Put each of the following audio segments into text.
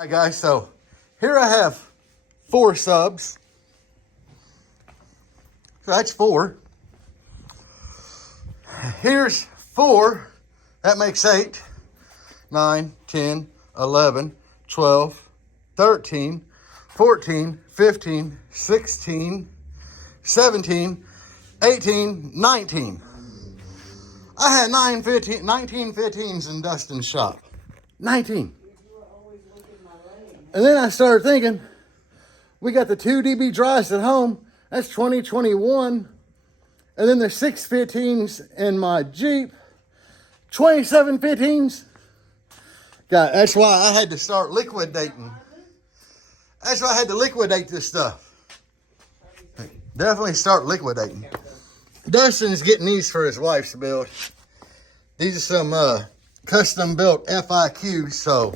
All right, guys, so here I have 4 subs. So that's 4. Here's 4. That makes 8, 9, 10, 11, 12, 13, 14, 15, 16, 17, 18, 19. I had 19 15s in Dustin's shop. 19. And then I started thinking, we got the 2 DB dries at home. That's 2021. And then there's 6 15s in my Jeep. 27 15s. God, that's why I had to start liquidating. That's why I had to liquidate this stuff. Definitely start liquidating. Dustin's getting these for his wife's build. These are some custom built FIQs, so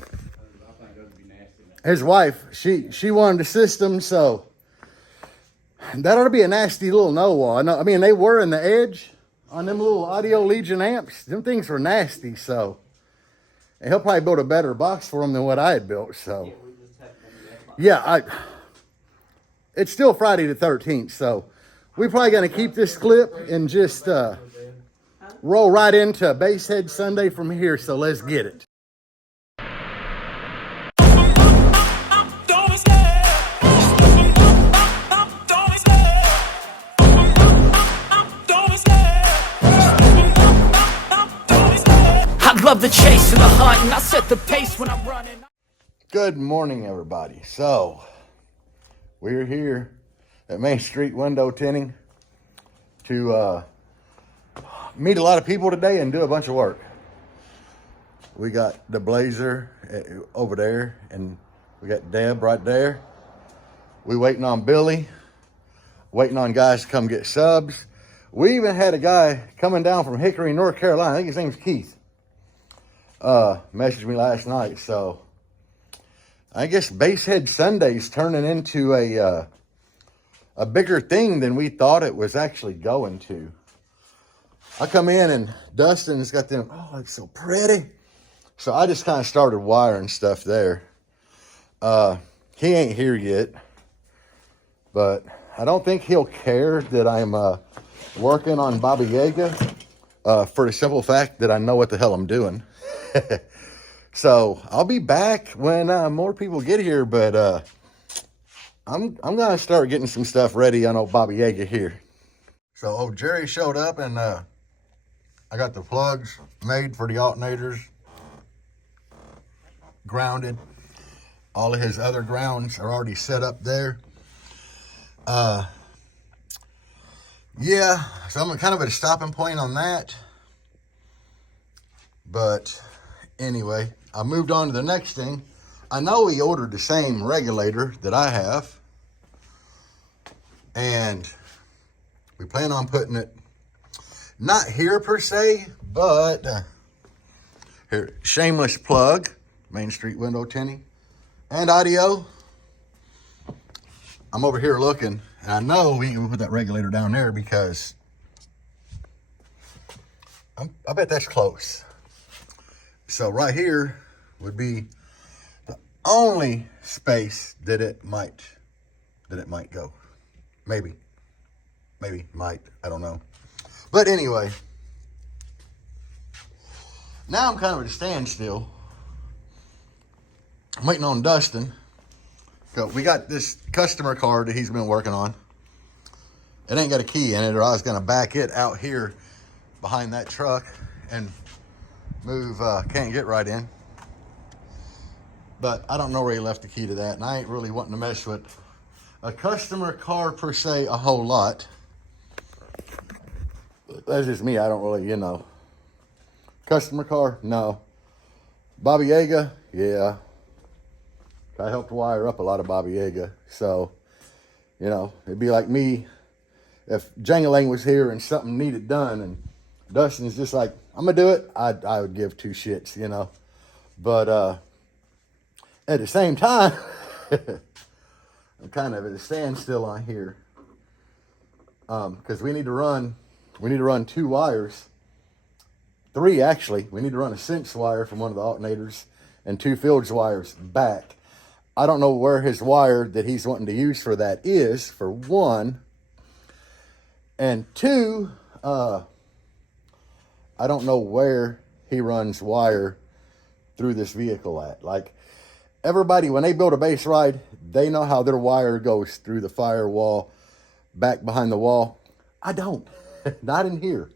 his wife, she wanted the system, so that ought to be a nasty little no wall. I mean, they were in the edge on them little Audio Legion amps. Them things were nasty, so and he'll probably build a better box for them than what I had built. So yeah, it's still Friday the 13th, so we're probably gonna keep this clip and just roll right into Basshead Sunday from here. So let's get it. Love the chase and the hunt, and I set the pace when I'm running. Good morning, everybody. So we're here at Main Street window tinting to meet a lot of people today and do a bunch of work. We got the Blazer over there, and we got Deb right there. We waiting on Billy, waiting on guys to come get subs. We even had a guy coming down from Hickory, North Carolina. I think his name's Keith. Messaged me last night, so I guess Basshead Sunday's turning into a bigger thing than we thought it was actually going to. I come in and Dustin's got them, oh, it's so pretty. So I just kind of started wiring stuff there. He ain't here yet, but I don't think he'll care that I'm working on Baba Yaga for the simple fact that I know what the hell I'm doing. So I'll be back when more people get here, but I'm gonna start getting some stuff ready on old Baba Yaga here. So old Jerry showed up, and I got the plugs made for the alternators, grounded. All of his other grounds are already set up there. Yeah, so I'm kind of at a stopping point on that, but anyway, I moved on to the next thing. I know he ordered the same regulator that I have, and we plan on putting it not here per se, but here, shameless plug, Main Street window tinting and audio. I'm over here looking, and I know we can put that regulator down there because I bet that's close. So right here would be the only space that it might go. Maybe, might, I don't know. But anyway, now I'm kind of at a standstill. I'm waiting on Dustin. So we got this customer car that he's been working on. It ain't got a key in it, or I was gonna back it out here behind that truck and move, can't get right in. But I don't know where he left the key to that, and I ain't really wanting to mess with a customer car per se a whole lot. That's just me, I don't really, Customer car, no. Baba Yaga, yeah. I helped wire up a lot of Baba Yaga, so, it'd be like me if Jangalang was here and something needed done, and Dustin's just like, I'm gonna do it, I would give 2 shits, But at the same time, I'm kind of at a standstill on here. Because we need to run 2 wires. 3 actually. We need to run a sense wire from one of the alternators and 2 fields wires back. I don't know where his wire that he's wanting to use for that is, for one. And two, I don't know where he runs wire through this vehicle at. Like, everybody, when they build a base ride, they know how their wire goes through the firewall, back behind the wall. I don't. Not in here.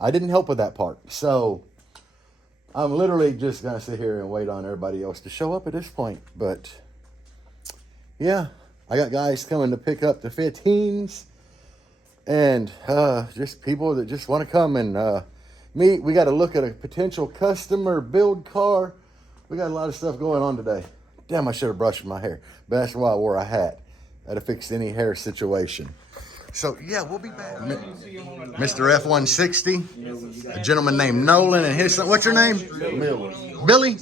I didn't help with that part. So I'm literally just going to sit here and wait on everybody else to show up at this point. But yeah, I got guys coming to pick up the 15s and just people that just want to come and meet. We got to look at a potential customer build car. We got a lot of stuff going on today. Damn, I should have brushed my hair. But that's why I wore a hat. That'd fix any hair situation. So, yeah, we'll be back. Mr. F-160, a gentleman named Nolan, and his son. What's your name? Miller. Billy?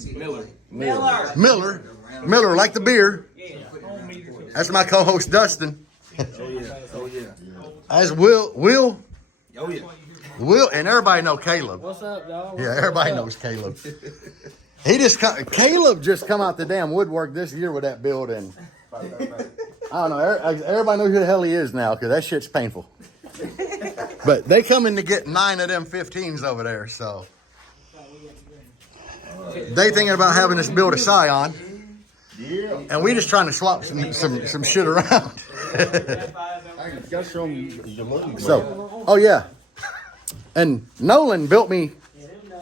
Miller, like the beer. That's my co-host, Dustin. Oh, yeah. As Will. Oh, yeah. Will, and everybody know Caleb. What's up, dog? Yeah, everybody knows Caleb. Caleb just come out the damn woodwork this year with that build, and I don't know. Everybody knows who the hell he is now because that shit's painful. But they coming to get 9 of them 15s over there, so they thinking about having us build a Scion, and we just trying to swap some shit around. So, oh yeah, and Nolan built me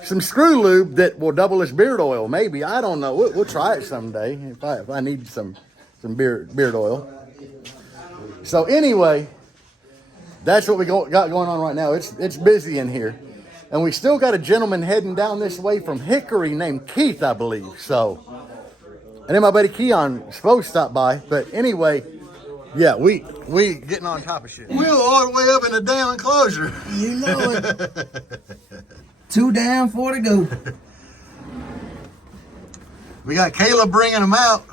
some screw lube that will double as beard oil. Maybe, I don't know. We'll try it someday if I need some beard oil. So anyway, that's what we got going on right now. It's busy in here, and we still got a gentleman heading down this way from Hickory named Keith, I believe. So, and then my buddy Keon supposed to stop by, but anyway, yeah, we getting on top of shit. We're all the way up in the damn enclosure. You know it. 2 down, 4 to go. We got Caleb bringing them out,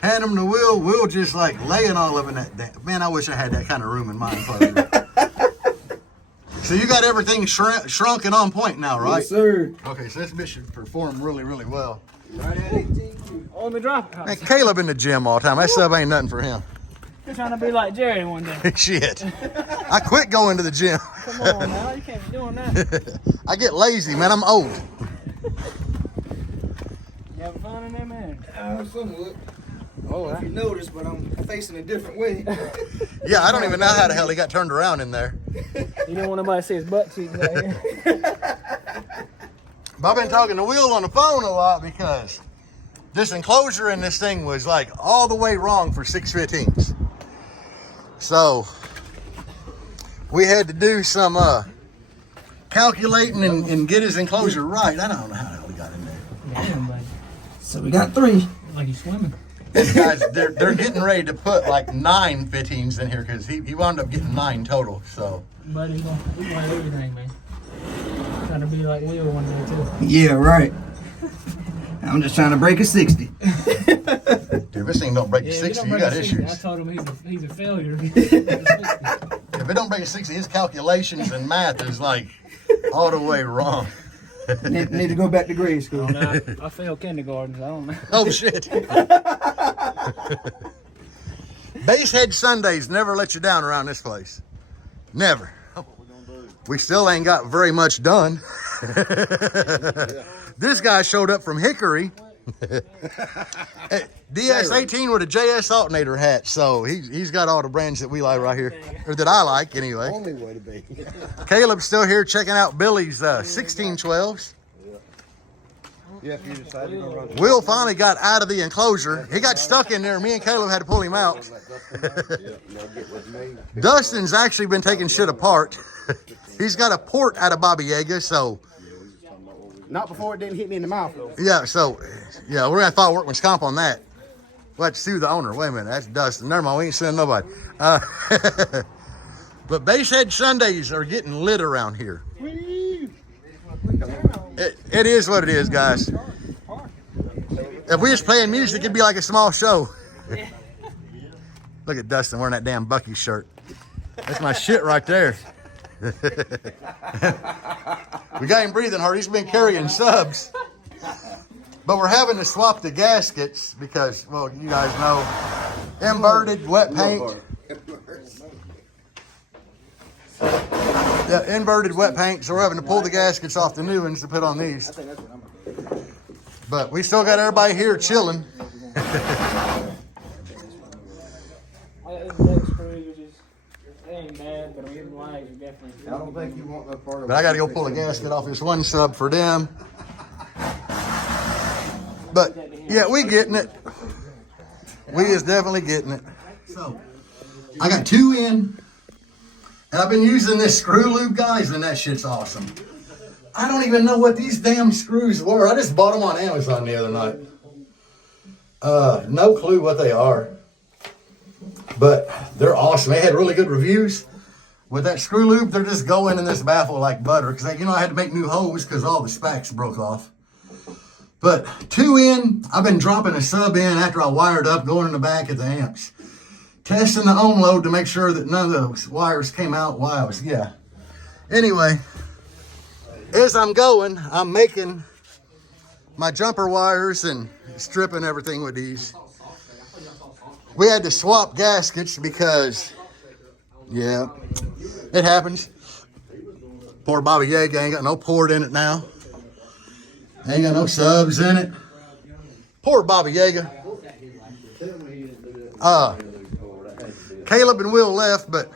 hand them to Will. Will just like laying all of them in that. Man, I wish I had that kind of room in my enclosure. So you got everything shrunk and on point now, right? Yes, sir. Okay, so this bitch should perform really, really well. Right at 18. On the drop house. Man, Caleb in the gym all the time. That stuff ain't nothing for him. You're trying to be like Jerry one day. Shit. I quit going to the gym. Come on now, you can't be doing that. I get lazy, man. I'm old. You having fun in there, man? Somewhat. Oh, If you notice, but I'm facing a different way. Yeah, I don't even know how the hell he got turned around in there. You don't want nobody to see his butt cheeks out here. But I've been talking to Will on the phone a lot because this enclosure in this thing was like all the way wrong for 615s. So we had to do some calculating and get his enclosure right. I don't know how the hell he got in there. Damn, buddy. So we got 3. Like he's swimming. These guys, they're getting ready to put like 9 15s in here because he wound up getting 9 total. So, Buddy, he's gonna everything, man. Trying to be like Will one day, too. Yeah, right. I'm just trying to break a 60. dude, this thing don't break a 60, you got issues. I told him he's a failure. If it don't break a 60, his calculations and math is like all the way wrong. need to go back to grade school. I failed kindergarten, so I don't know. Oh, shit. Basshead Sundays never let you down around this place. Never. We still ain't got very much done. This guy showed up from Hickory. DS18 with a JS alternator hat, so he's got all the brands that we like right here, or that I like anyway. Only way to be. Caleb's still here checking out Billy's 1612s. Yeah, if you decide to go run. Will finally got out of the enclosure. He got stuck in there. Me and Caleb had to pull him out. Dustin's actually been taking shit apart. He's got a port out of Baba Yaga, so Not before it didn't hit me in the mouth, though. yeah, we're gonna file workman's comp on that. We'll have to sue the owner. Wait a minute, that's Dustin. Never mind, we ain't suing nobody. But Basshead Sundays are getting lit around here. It is what it is, guys. If we was playing music, it'd be like a small show. Look at Dustin wearing that damn Bucky shirt. That's my shit right there. We got him breathing hard. He's been carrying subs. But we're having to swap the gaskets because, well, you guys know, inverted wet paint. Yeah, inverted wet paint, so we're having to pull the gaskets off the new ones to put on these. But we still got everybody here chilling. I don't think you want no part of it. But I got to go pull a gasket off this one sub for them. But yeah, we getting it. We is definitely getting it. So I got 2 in, and I've been using this screw lube, guys, and that shit's awesome. I don't even know what these damn screws were. I just bought them on Amazon the other night. No clue what they are, but they're awesome. They had really good reviews. With that screw lube, they're just going in this baffle like butter. Because, you know, I had to make new hose because all the spacks broke off. But 2 in, I've been dropping a sub in after I wired up, going in the back of the amps. Testing the ohm load to make sure that none of those wires came out while I was, yeah. Anyway, as I'm going, I'm making my jumper wires and stripping everything with these. We had to swap gaskets because, yeah, it happens. Poor Bobby Yaga ain't got no port in it now. Ain't got no subs in it. Poor Bobby Yaga. Caleb and Will left, but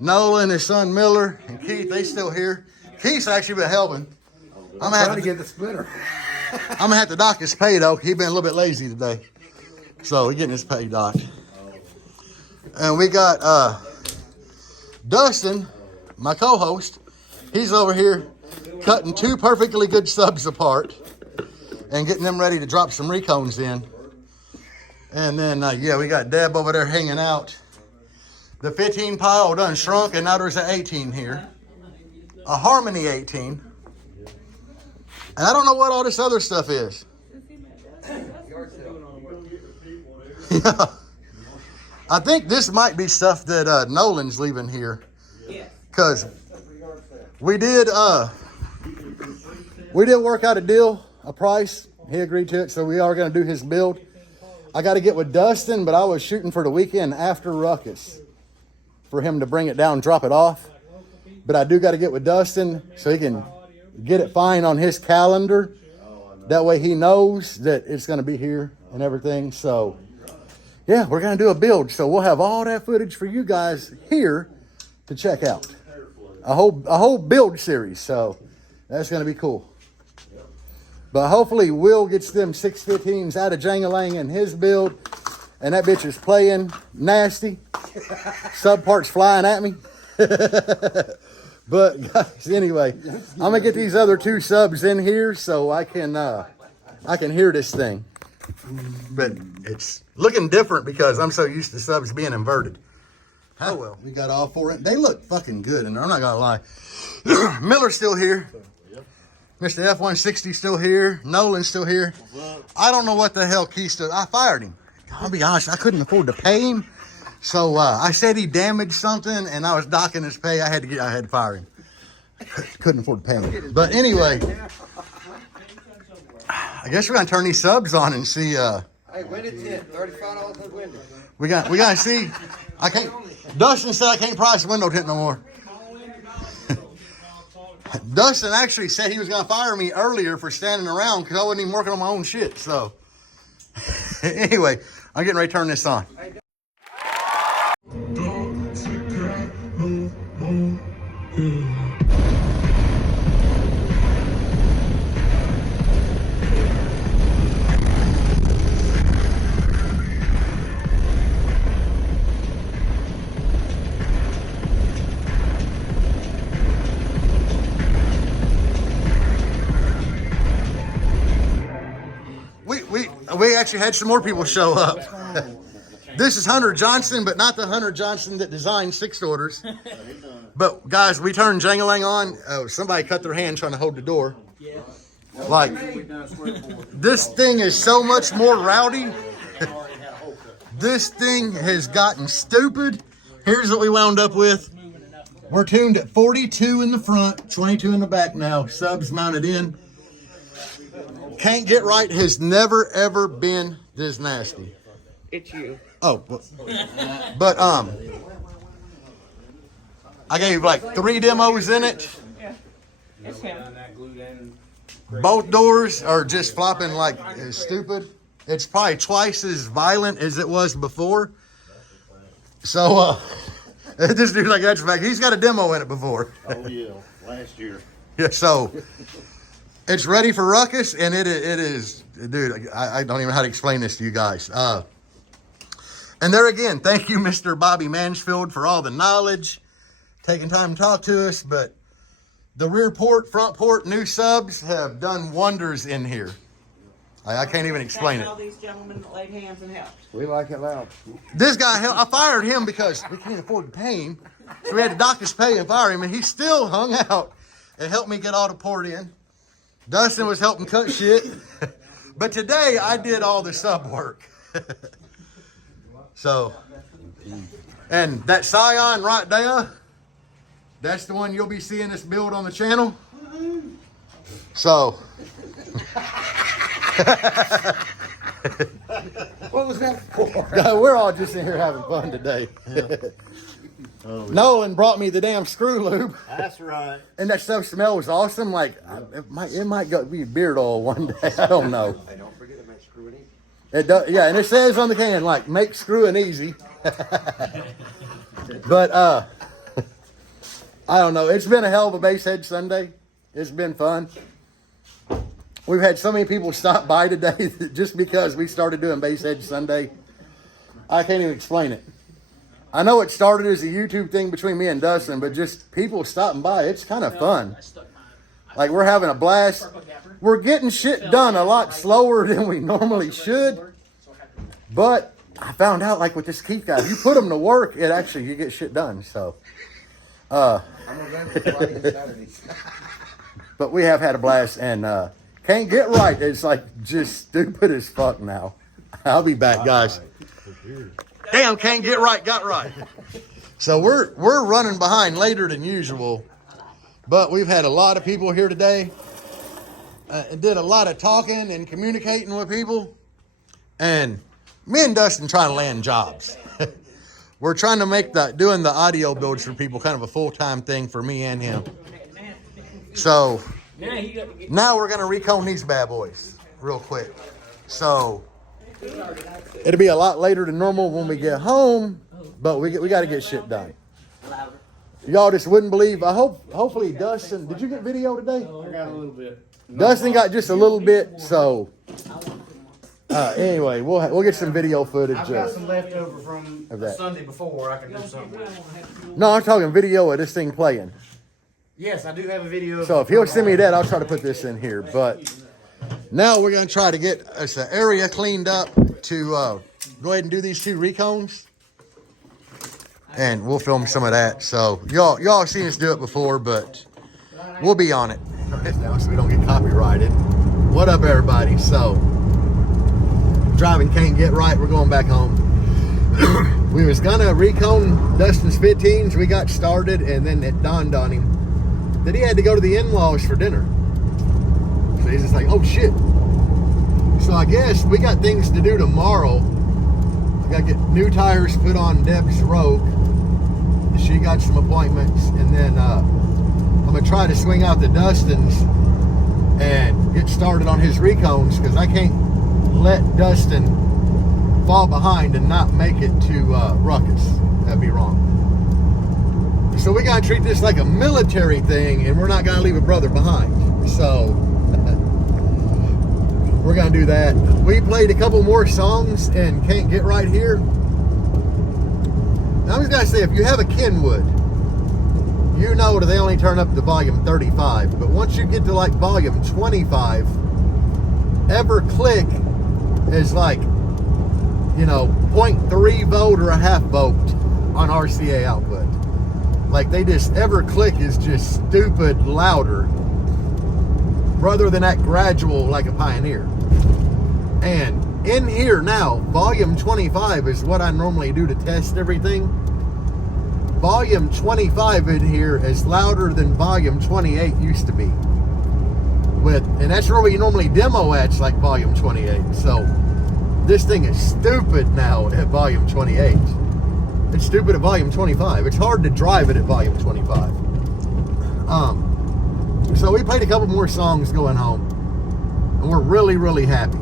Nolan, his son Miller, and Keith, they still here. Keith's actually been helping. I'm gonna have to get the splitter. I'm gonna have to dock his pay though. He's been a little bit lazy today, so we're getting his pay docked. And we got Dustin, my co-host. He's over here cutting 2 perfectly good subs apart and getting them ready to drop some recones in. And then yeah, we got Deb over there hanging out. The 15 pile done shrunk, and now there's an 18 here, a Harmony 18. And I don't know what all this other stuff is. Yeah. I think this might be stuff that Nolan's leaving here. Because we did work out a deal, a price. He agreed to it, so we are going to do his build. I got to get with Dustin, but I was shooting for the weekend after Ruckus for him to bring it down and drop it off. But I do got to get with Dustin so he can get it fine on his calendar. That way he knows that it's going to be here and everything. So, yeah, we're going to do a build. So we'll have all that footage for you guys here to check out. A whole build series. So that's going to be cool. But hopefully Will gets them 615s out of Jangalang in his build. And that bitch is playing nasty. Sub parts flying at me. But guys, anyway, I'm gonna get these other 2 subs in here so I can hear this thing. But it's looking different because I'm so used to subs being inverted. Oh well, we got all 4 in. They look fucking good, and I'm not gonna lie. Miller's still here. Mr. F-160 still here. Nolan's still here. I don't know what the hell Keith stood. I fired him. I'll be honest, I couldn't afford to pay him. So I said he damaged something, and I was docking his pay. I had to fire him. Couldn't afford to pay him. But anyway, I guess we're gonna turn these subs on and see. Hey, window tint, $35 per window. We gotta see. I can't. Dustin said I can't price window tint no more. Dustin actually said he was gonna fire me earlier for standing around because I wasn't even working on my own shit. So anyway, I'm getting ready to turn this on. We actually had some more people show up. This is Hunter Johnson, but not the Hunter Johnson that designed 6 orders. But guys, we turned Jangalang on. Oh, somebody cut their hand trying to hold the door. Like, this thing is so much more rowdy. This thing has gotten stupid. Here's what we wound up with. We're tuned at 42 in the front, 22 in the back now. Subs mounted in. Can't Get Right has never ever been this nasty. It's you. Oh, but I gave like 3 demos in it. It's him. Both doors are just flopping like stupid. It's probably twice as violent as it was before. So this dude's like, that's fact. He's got a demo in it before. Oh yeah, last year. Yeah, so it's ready for ruckus, and it is, dude. I don't even know how to explain this to you guys. And there again, thank you, Mr. Bobby Mansfield, for all the knowledge, taking time to talk to us. But the rear port, front port, new subs have done wonders in here. I can't even explain it. All these gentlemen that laid hands and helped. We like it loud. This guy, I fired him because we can't afford to pay him. So we had to dock his pay and fire him, and he still hung out and helped me get all the port in. Dustin was helping cut shit. But today, I did all the sub work. So, and that Scion right there, that's the one you'll be seeing us build on the channel. So. What was that for? We're all just in here having fun today. Nolan brought me the damn screw lube. That's right. And that stuff smells awesome. Like, it might go be beard oil one day. I don't know. Hey, don't forget to make screwing easy. It does, yeah, and it says on the can, like, make screwing easy. But, I don't know. It's been a hell of a Basshead Sunday. It's been fun. We've had so many people stop by today just because we started doing Basshead Sunday. I can't even explain it. I know it started as a YouTube thing between me and Dustin, but just people stopping by, it's kind of fun. Like, we're having a blast. We're getting shit done a lot slower than we normally should. But I found out, like with this Keith guy, if you put them to work, you get shit done. So, I'm gonna run for Friday and Saturdays. but we have had a blast, and Can't Get Right. It's like just stupid as fuck now. I'll be back, guys. Damn, Can't Get Right, got right. So we're running behind later than usual, but we've had a lot of people here today. Did a lot of talking and communicating with people, and me and Dustin trying to land jobs. We're trying to make doing the audio builds for people kind of a full-time thing for me and him. So now we're gonna recone these bad boys real quick. So it'll be a lot later than normal when we get home, but we got to get shit done. Y'all just wouldn't believe. Hopefully Dustin, did you get video today? I got a little bit. Dustin got just a little bit, so anyway, we'll get some video footage. I've got some leftover from of the that. Sunday before I can do something with. No, I'm talking video of this thing playing. Yes, I do have a video. So if he'll send me that, I'll try to put this in here. But now we're going to try to get us an area cleaned up to go ahead and do these 2 recones. And we'll film some of that. So y'all seen us do it before, but we'll be on it. Now so we don't get copyrighted. What up, everybody? So driving Can't Get Right. We're going back home. We was gonna recone Dustin's 15s. We got started, and then it dawned on him that he had to go to the in-laws for dinner. So he's just like, oh shit. So I guess we got things to do tomorrow. I gotta get new tires put on Deb's Rogue. She got some appointments, and then I'm gonna try to swing out the Dustin's and get started on his recones, because I can't let Dustin fall behind and not make it to Ruckus. That'd be wrong. So we gotta treat this like a military thing, and we're not gonna leave a brother behind. So we're gonna do that. We played a couple more songs and Can't Get Right here. Now I was gonna say, if you have a Kenwood, you know that they only turn up to volume 35. But once you get to like volume 25, every click is like, 0.3 volt or a half volt on RCA output. Like every click is just stupid louder, rather than that gradual like a Pioneer. And in here now, volume 25 is what I normally do to test everything. Volume 25 in here is louder than volume 28 used to be. and that's where we normally demo at, like volume 28. So this thing is stupid now at volume 28. It's stupid at volume 25. It's hard to drive it at volume 25. So we played a couple more songs going home, and we're really, really happy.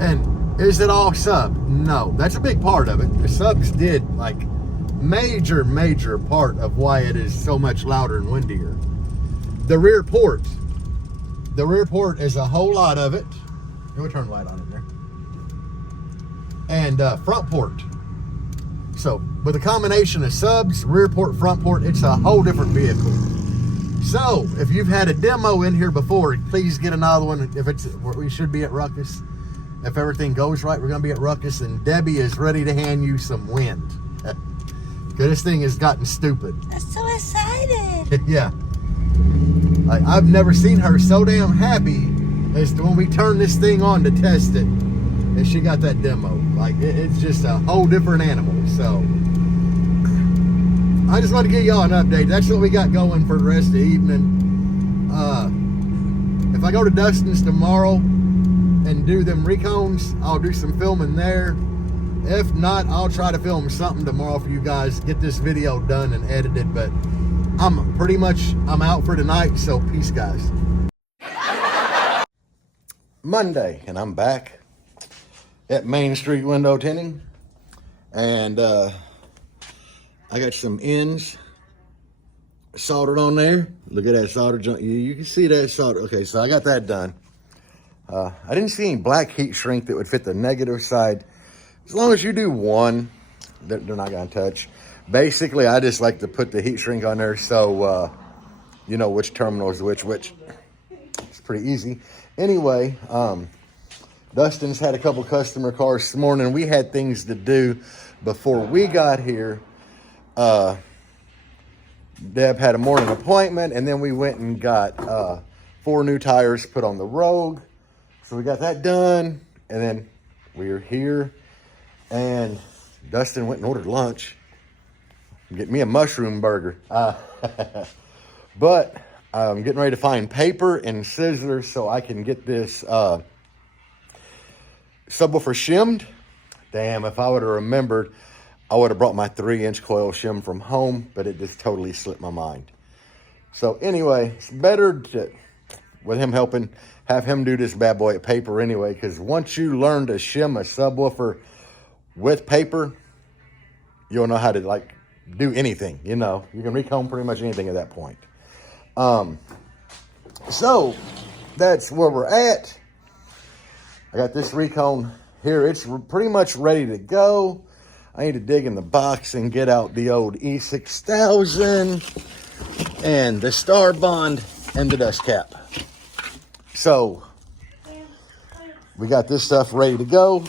And is it all sub? No, that's a big part of it. The subs did like major part of why it is so much louder and windier. The rear port is a whole lot of it. Let me turn the light on in there. And front port. So with a combination of subs, rear port, front port, it's a whole different vehicle. So if you've had a demo in here before, please get another one. If it's, we should be at Ruckus. If everything goes right, we're gonna be at Ruckus, and Debbie is ready to hand you some wind. Because this thing has gotten stupid. I'm so excited. Yeah. I've never seen her so damn happy as to when we turned this thing on to test it, and she got that demo. Like, it's just a whole different animal. So I just want to give y'all an update. That's what we got going for the rest of the evening. If I go to Dustin's tomorrow and do them recones, I'll do some filming there. If not, I'll try to film something tomorrow for you guys, get this video done and edited. But I'm out for tonight, so peace, guys. Monday, and I'm back at Main Street Window Tinting, and I got some ends soldered on there. Look at that solder joint. You can see that solder. Okay, so I got that done. I didn't see any black heat shrink that would fit the negative side. As long as you do one, they're not gonna touch. Basically, I just like to put the heat shrink on there so you know which terminal is which. It's pretty easy. Anyway, Dustin's had a couple customer cars this morning. We had things to do before we got here. Deb had a morning appointment, and then we went and got 4 new tires put on the Rogue. So we got that done, and then we're here, and Dustin went and ordered lunch. Get me a mushroom burger. But I'm getting ready to find paper and scissors so I can get this subwoofer shimmed. Damn, if I would have remembered, I would have brought my 3-inch coil shim from home, but it just totally slipped my mind. So anyway, it's better to, with him helping, have him do this bad boy at paper anyway, because once you learn to shim a subwoofer with paper, you'll know how to like do anything. You know, you can recomb pretty much anything at that point. So that's where we're at. I got this recone here. It's pretty much ready to go. I need to dig in the box and get out the old E6000 and the Star Bond and the dust cap. So we got this stuff ready to go.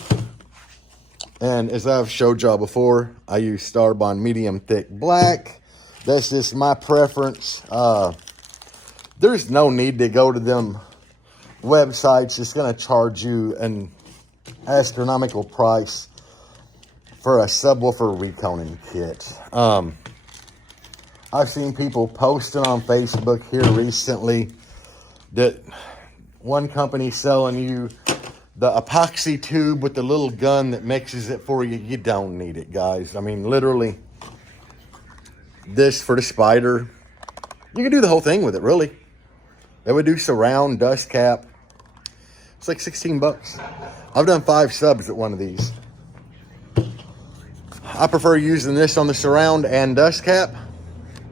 And as I've showed y'all before, I use Star Bond medium thick black. That's just my preference. There's no need to go to them websites. It's going to charge you an astronomical price for a subwoofer reconing kit. I've seen people posting on Facebook here recently that one company selling you the epoxy tube with the little gun that mixes it for you. You don't need it, guys. I mean, literally, this for the spider. You can do the whole thing with it, really. They would do surround, dust cap. It's like 16 bucks. I've done 5 subs at one of these. I prefer using this on the surround and dust cap.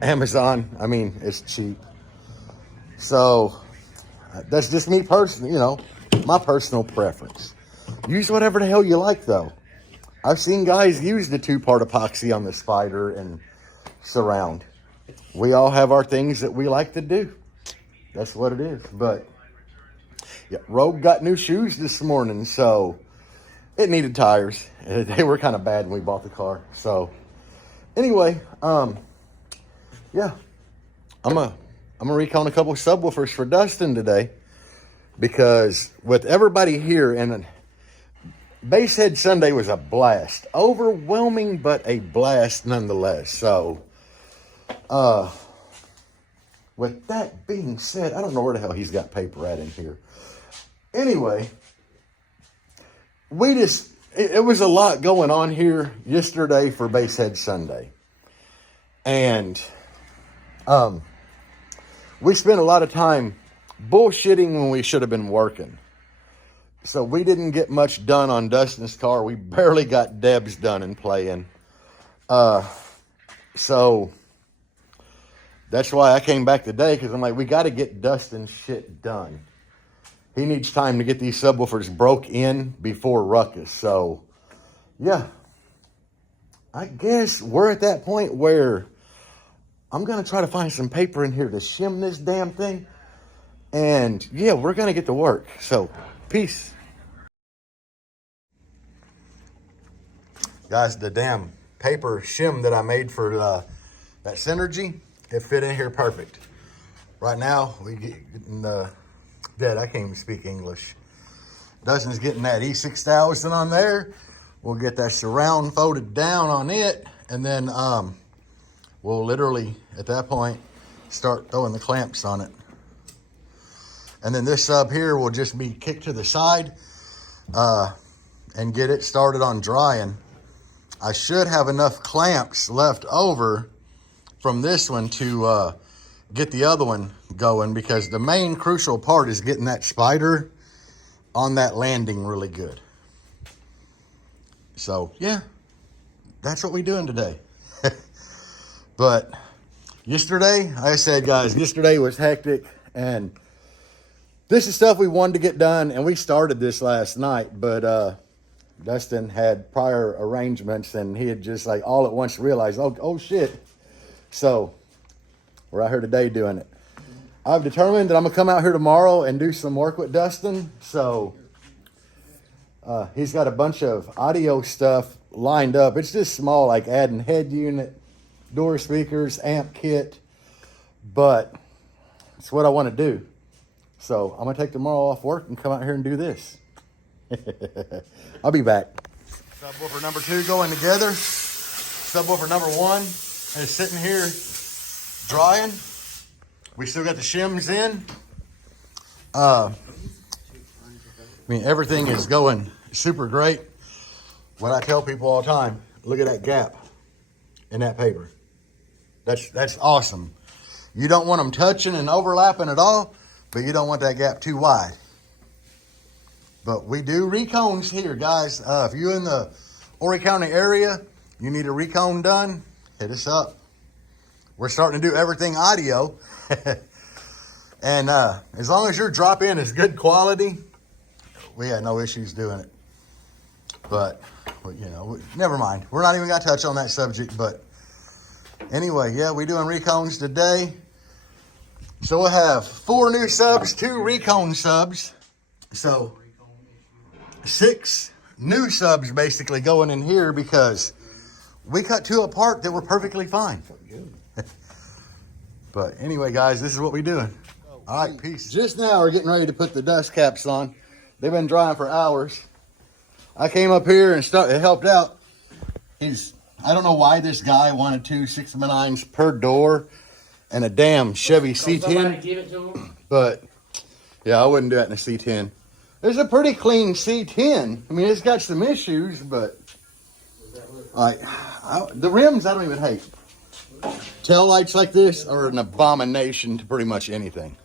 Amazon, I mean, it's cheap. So that's just me personally, you know, my personal preference. Use whatever the hell you like, though. I've seen guys use the 2-part epoxy on the spider and surround. We all have our things that we like to do. That's what it is. But yeah, Rogue got new shoes this morning, so it needed tires. They were kind of bad when we bought the car. So anyway, yeah, I'm gonna recon a couple of subwoofers for Dustin today, because with everybody here, and Basshead Sunday was a blast. Overwhelming, but a blast nonetheless. So with that being said, I don't know where the hell he's got paper at in here. Anyway, it was a lot going on here yesterday for Basshead Sunday. And we spent a lot of time bullshitting when we should have been working. So we didn't get much done on Dustin's car. We barely got Deb's done and playing. So that's why I came back today, because I'm like, we got to get Dustin's shit done. He needs time to get these subwoofers broke in before ruckus. So, yeah. I guess we're at that point where I'm going to try to find some paper in here to shim this damn thing. And, yeah, we're going to get to work. So, peace. Guys, the damn paper shim that I made for that Synergy, it fit in here perfect. Right now, we getting Dad, I can't even speak English. Dustin's getting that E6000 on there. We'll get that surround folded down on it, and then we'll literally, at that point, start throwing the clamps on it. And then this sub here will just be kicked to the side and get it started on drying. I should have enough clamps left over from this one to get the other one going, because the main crucial part is getting that spider on that landing really good. So, yeah, that's what we're doing today. But yesterday, like I said, guys, yesterday was hectic, and this is stuff we wanted to get done, and we started this last night, but Dustin had prior arrangements, and he had just like all at once realized, oh shit. So we're out here today doing it. I've determined that I'm gonna come out here tomorrow and do some work with Dustin. So he's got a bunch of audio stuff lined up. It's just small, like adding head unit, door speakers, amp kit, but it's what I want to do. So I'm gonna take tomorrow off work and come out here and do this. I'll be back. Subwoofer number 2 going together. Subwoofer number 1 is sitting here drying. We still got the shims in. I mean, everything is going super great. What I tell people all the time, look at that gap in that paper. That's awesome. You don't want them touching and overlapping at all, but you don't want that gap too wide. But we do recones here, guys. If you're in the Horry County area, you need a recone done, hit us up. We're starting to do everything audio. And as long as your drop in is good quality, we had no issues doing it. But, you know, never mind. We're not even going to touch on that subject. But anyway, yeah, we're doing recones today. So we'll have 4 new subs, 2 recone subs. So 6 new subs basically going in here, because we cut 2 apart that were perfectly fine. But anyway, guys, this is what we're doing. All right, peace. Just now we're getting ready to put the dust caps on. They've been drying for hours. I came up here and helped out. I don't know why this guy wanted 2 6x9s per door and a damn Chevy C10. Give it to him. But yeah, I wouldn't do that in a C10. It's a pretty clean C10. I mean, it's got some issues, but the rims I don't even hate. Tail lights like this are an abomination to pretty much anything.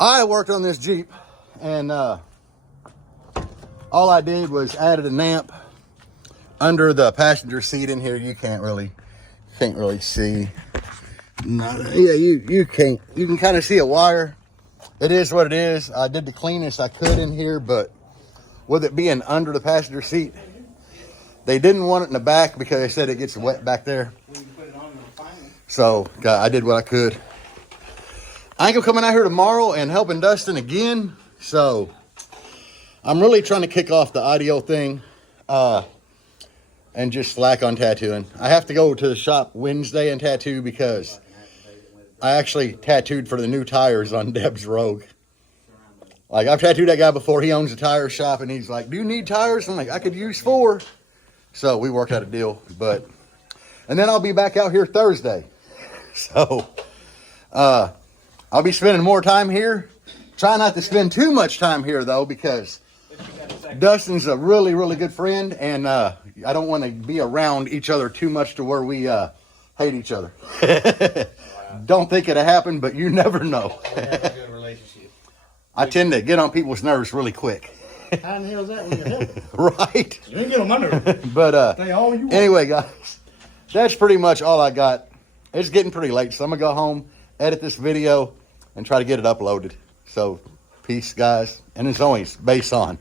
I worked on this Jeep, and all I did was added an amp under the passenger seat in here. You can't really see. No, yeah, you can't. You can kind of see a wire. It is what it is. I did the cleanest I could in here, but with it being under the passenger seat, they didn't want it in the back because they said it gets wet back there. So, I did what I could. I think I'm coming out here tomorrow and helping Dustin again. So, I'm really trying to kick off the audio thing and just slack on tattooing. I have to go to the shop Wednesday and tattoo, because I actually tattooed for the new tires on Deb's Rogue. Like, I've tattooed that guy before. He owns a tire shop, and he's like, do you need tires? I'm like, I could use 4. So, we worked out a deal. And then I'll be back out here Thursday. So, I'll be spending more time here. Try not to spend too much time here though, because Dustin's a really, really good friend, and I don't want to be around each other too much to where we hate each other. Don't think it'll happen, but you never know. We have a good relationship. I tend to get on people's nerves really quick. How in the hell is that when you're helping? Right. You ain't get on my nerves. But Say all you want. anyway, guys, that's pretty much all I got. It's getting pretty late, so I'm gonna go home, edit this video, and try to get it uploaded. So, peace, guys, and as always, bass on.